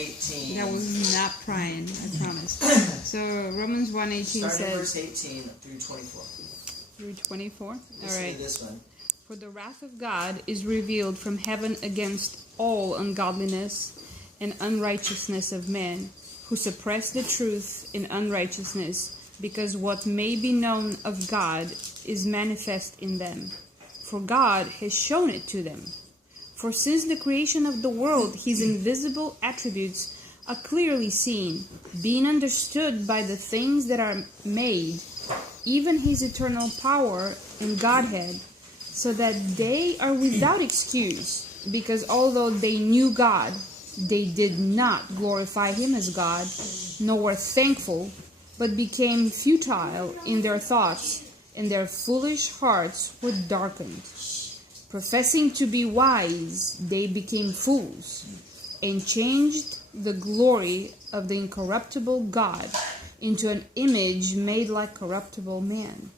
1:18. That was not Brian, I promise. So Romans 1:18 says... Starting verse 18 through 24. Through 24? Listen All right. to this one. For the wrath of God is revealed from heaven against all ungodliness and unrighteousness of men, who suppress the truth in unrighteousness, because what may be known of God is manifest in them. For God has shown it to them. For since the creation of the world, his invisible attributes are clearly seen, being understood by the things that are made, even his eternal power and Godhead, so that they are without excuse, because although they knew God, they did not glorify him as God, nor were thankful, but became futile in their thoughts, and their foolish hearts were darkened. Professing to be wise, they became fools, and changed the glory of the incorruptible God into an image made like corruptible man,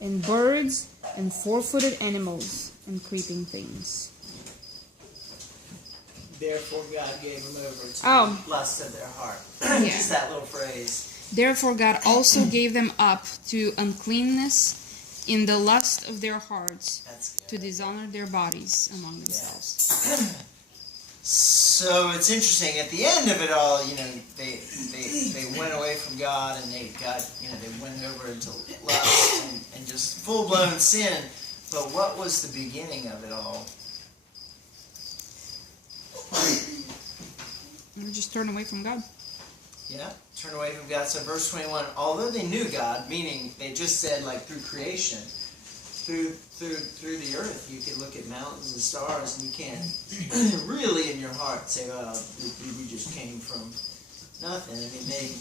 and birds, and four-footed animals, and creeping things. Therefore God gave them over to the lust of their heart. Yeah. Just that little phrase. Therefore God also gave them up to uncleanness in the lust of their hearts, to dishonor their bodies among themselves. Yeah. So it's interesting. At the end of it all, they went away from God, and they went over into lust and just full blown sin. But what was the beginning of it all? They just turned away from God. Yeah, turn away from God. So verse 21, although they knew God, meaning they just said, like, through creation, through the earth, you can look at mountains and stars, and you can't really in your heart say, well, we just came from nothing. I mean,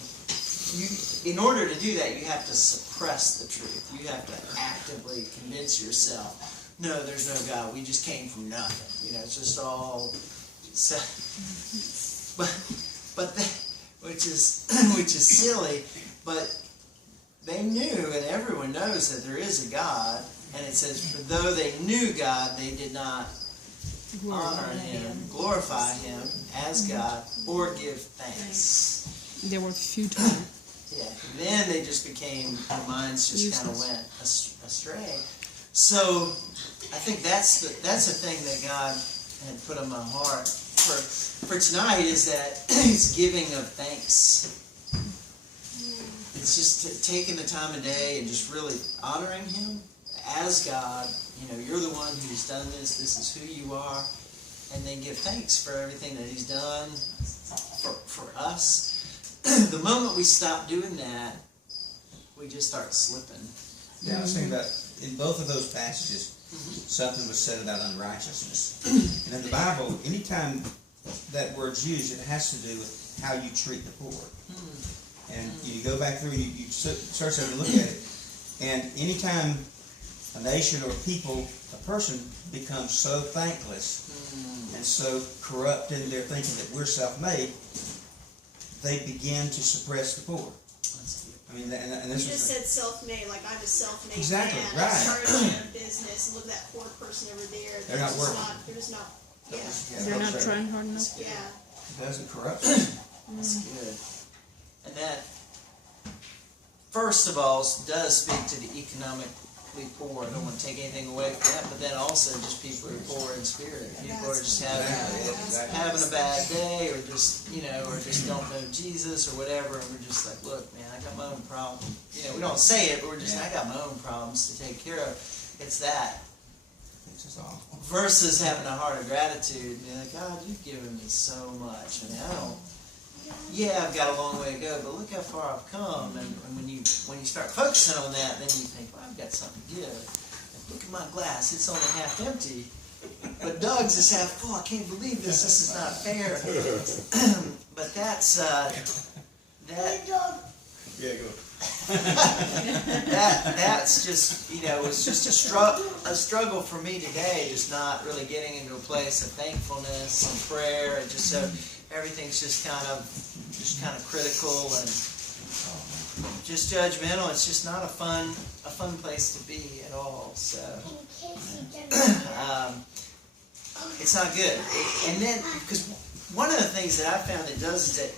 in order to do that, you have to suppress the truth. You have to actively convince yourself, no, there's no God. We just came from nothing. It's just all... which is silly, but they knew, and everyone knows that there is a God, and it says, for though they knew God, they did not honor him, glorify him as God, or give thanks. They were futile. Yeah, then they just became, their minds just kind of went astray. So I think that's the thing that God had put on my heart for tonight, is that it's giving of thanks. It's just taking the time of day and just really honoring him as God. You're the one who's done this. This is who you are. And then give thanks for everything that he's done for us. The moment we stop doing that, we just start slipping. Yeah, I was thinking about, in both of those passages, something was said about unrighteousness. And in the Bible, anytime that word's used, it has to do with how you treat the poor. And you go back through, you start to look at it, and anytime a nation or people, a person becomes so thankless and so corrupt in their thinking that we're self-made, they begin to suppress the poor. I mean, and this you just said self-made, like I'm a self-made exactly, man. right. I started my own business, and look at that poor person over there. They're not working. They're not trying hard enough. Yeah. It doesn't corrupt us. That's good. And that, first of all, does speak to the economically poor. I don't want to take anything away from that, but then also just people who are poor in spirit. People are just having a bad day, or just don't know Jesus or whatever, and we're just like, look, man, I got my own problem. We don't say it, but we're just, I got my own problems to take care of. It's that. It's just awful. Versus having a heart of gratitude, and be like, God, you've given me so much. I mean, I've got a long way to go, but look how far I've come. And when you start focusing on that, then you think, well, I've got something to give. Look at my glass; it's only half empty. But Doug's is half full. I can't believe this. This is not fair. But that's that. Yeah, go. That's just, it's just a struggle for me today, just not really getting into a place of thankfulness and prayer, and just so everything's just kind of critical and just judgmental. It's just not a fun place to be at all. So it's not good. And then because one of the things that I found that does is that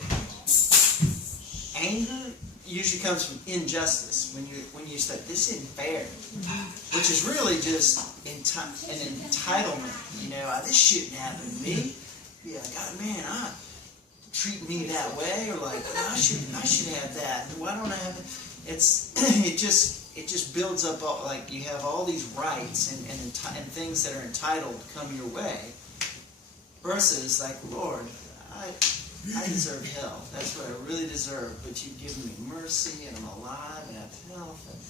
anger usually comes from injustice. When you say this isn't fair, which is really just an entitlement. You know, this shouldn't happen to me. Be like, God, man, treat me that way, or like, I should have that. Why don't I have it? It just builds up all, like you have all these rights and things that are entitled come your way, versus like, Lord, I deserve hell. That's what I really deserve. But you've given me mercy, and I'm alive, and I have health, and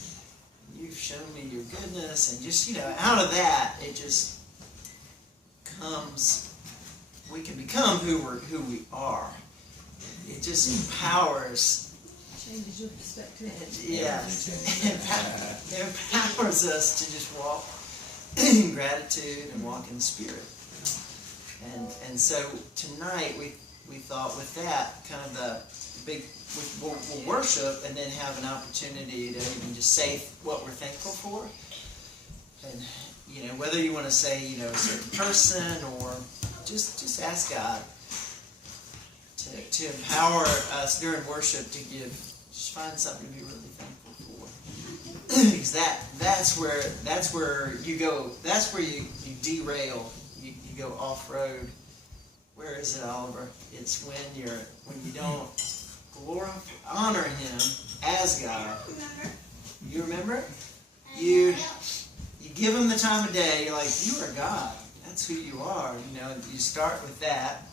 you've shown me your goodness, and just, you know, out of that, it just comes. We can become who we are. It just empowers. Changes your perspective. Yeah, it empowers us to just walk in gratitude and walk in the Spirit. And so tonight we thought with that kind of the big we'll worship and then have an opportunity to even just say what we're thankful for. And you know, whether you want to say, you know, a certain person or just ask God to empower us during worship to just find something to be really thankful for. Because that's where you go, that's where you derail, you go off road. Where is it, Oliver? It's when you don't honor Him as God. You remember? You give Him the time of day. You're like, you are God. That's who you are. You know, you start with that,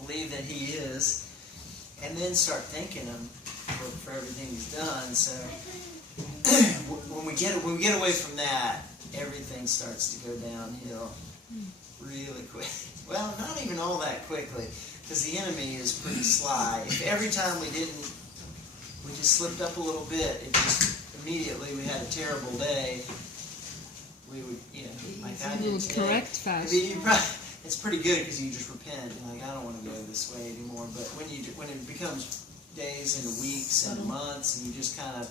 believe that He is, and then start thanking Him for everything He's done. So when we get away from that, everything starts to go downhill really quick. Well, not even all that quickly, because the enemy is pretty sly. If every time we just slipped up a little bit, it just immediately we had a terrible day. We would, you know, like I did today. Correct fast. It's pretty good because you just repent. You're like, I don't want to go this way anymore. But when it becomes days into weeks and months, and you just kind of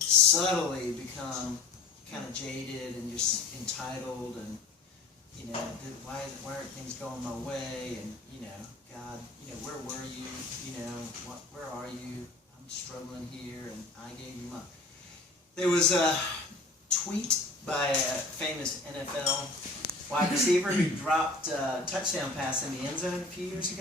subtly become kind of jaded and just entitled, and you know, why aren't things going my way? And you know, God, you know, where were you? You know, where are you? I'm struggling here, and I gave you my. There was a tweet by a famous NFL wide receiver who dropped a touchdown pass in the end zone a few years ago.